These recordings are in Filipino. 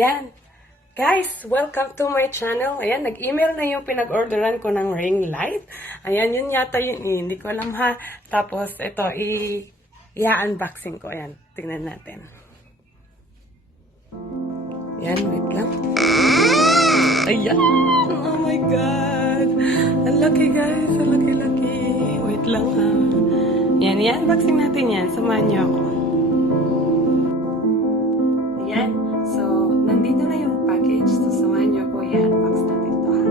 Ayan. Guys, welcome to my channel. Ayan, nag-email na yung pinag-orderan ko ng ring light. Ayan, yun yata yun. Hindi ko alam ha. Tapos, ito, i-unboxing ko. Ayan, tingnan natin. Ayan, wait lang. Ayan! Oh my God! Ang laki guys, ang laki-laki. Wait lang ha. Ayan, i-unboxing natin yan. Samahan niyo ako. Ayan. So, nandito na yung package. So, samahan niyo ako. I-unbox natin ito ha.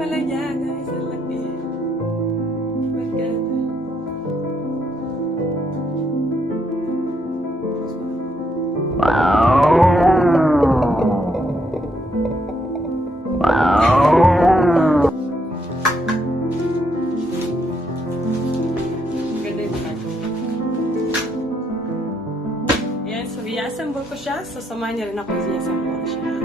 Pala niya, guys. Ang laki. Oh my God. Wow. Wow. Ganda yung tag. Ayan, so i-assemble ko siya. So, samahan niyo rin ako i-assemble siya.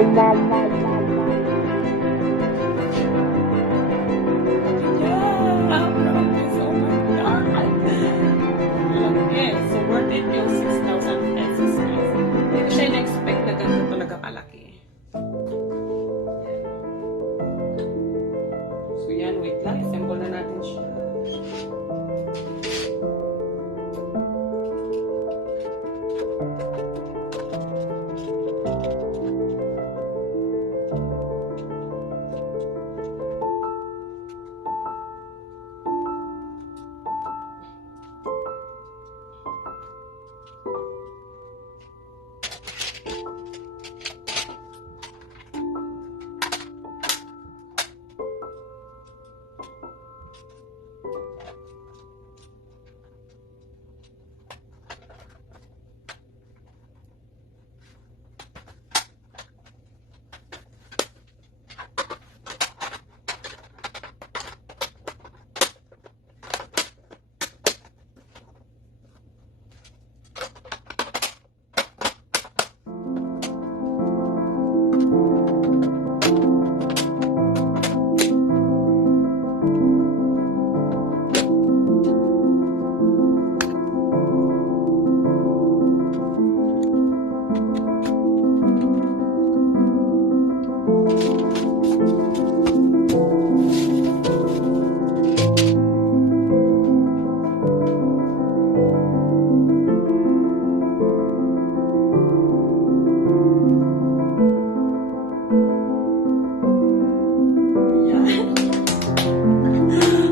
Yeah, promise. Oh my God. Malaki. So, worth it yung 6,000 pesos, guys. Hindi ko siya in-expect na ganito talaga kalaki. So, yan. Wait lang. Assemble na natin siya.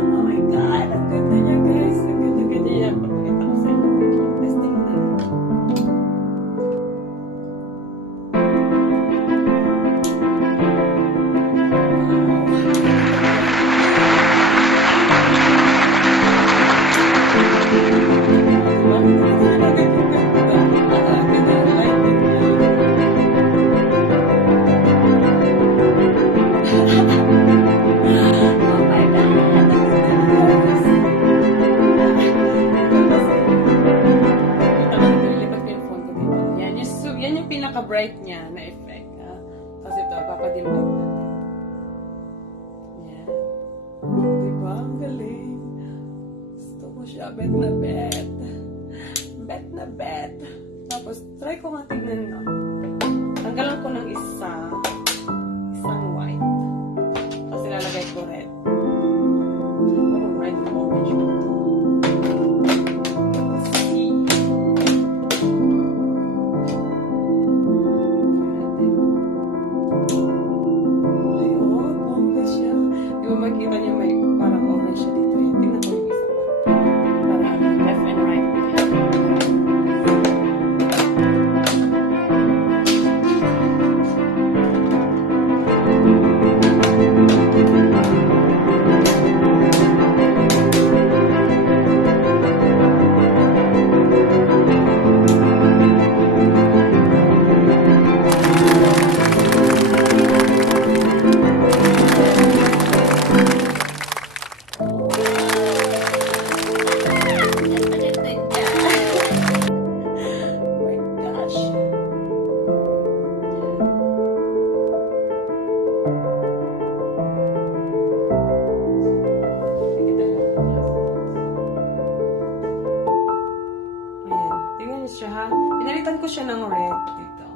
Oh my God, ang ganda niya, guys. Ang ganda-ganda niya. Papakita ko sa inyo. Wait lang, testing mo na lang. Wow. Diba? Ang ganda. Ang ganda ng lighting niya. Oh my God, ang ganda niya, guys. Ito lang, nililipat ko yung phone ko dito. Yan, yan yung pinaka-bright niya na effect. Kasi ito, papadim light natin. Yan. Diba? Ang galing. Gusto ko siya. Bet na bet. Bet na bet. Tapos, try ko nga tignan, no? Tanggalan ko ng isang white. Tapos ilalagay ko red. Parang red and orange ito. See. Ayun, bongga siya. Di ba makita niyo may parang orange siya dito? Yan, tingnan ko yung isa pa. Parang left and right. Siya ha. Pinalitan ko siya ng red dito.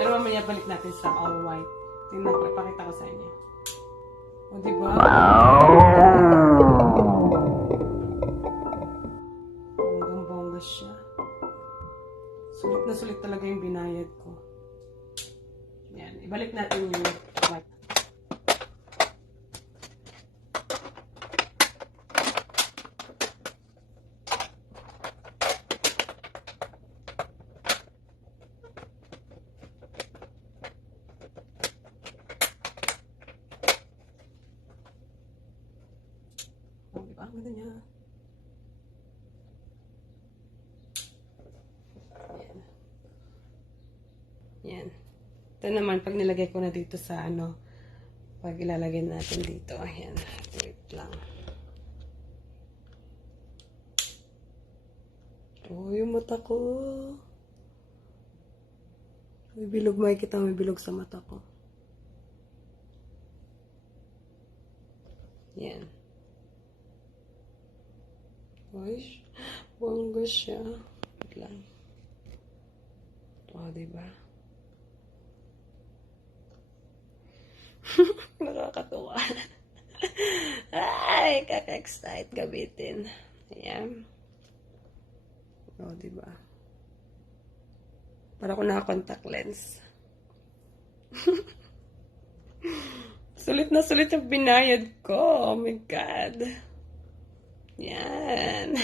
Pero mamaya balik natin sa all white. Tingnan ko, ipakita ko sa inyo. O, diba? Bonggang-bongga siya. Sulit na sulit talaga yung binayad ko. Yan. Ibalik natin yung white. Diba? Ang ganda niya. Yan. Yan. Ito naman, pag nilagay ko na dito sa ano, pag ilalagay natin dito. Ayan. Wait lang. Oh, yung mata ko. May bilog, makikita may bilog sa mata ko. Yan. Ay, bongga siya. Wait lang. O, diba? Nakakatuwa. Ay, kaka-excite gabitin. Ayan. O, diba? Para ko naka-contact lens. Sulit na sulit yung binayad ko. Oh my God. Yan.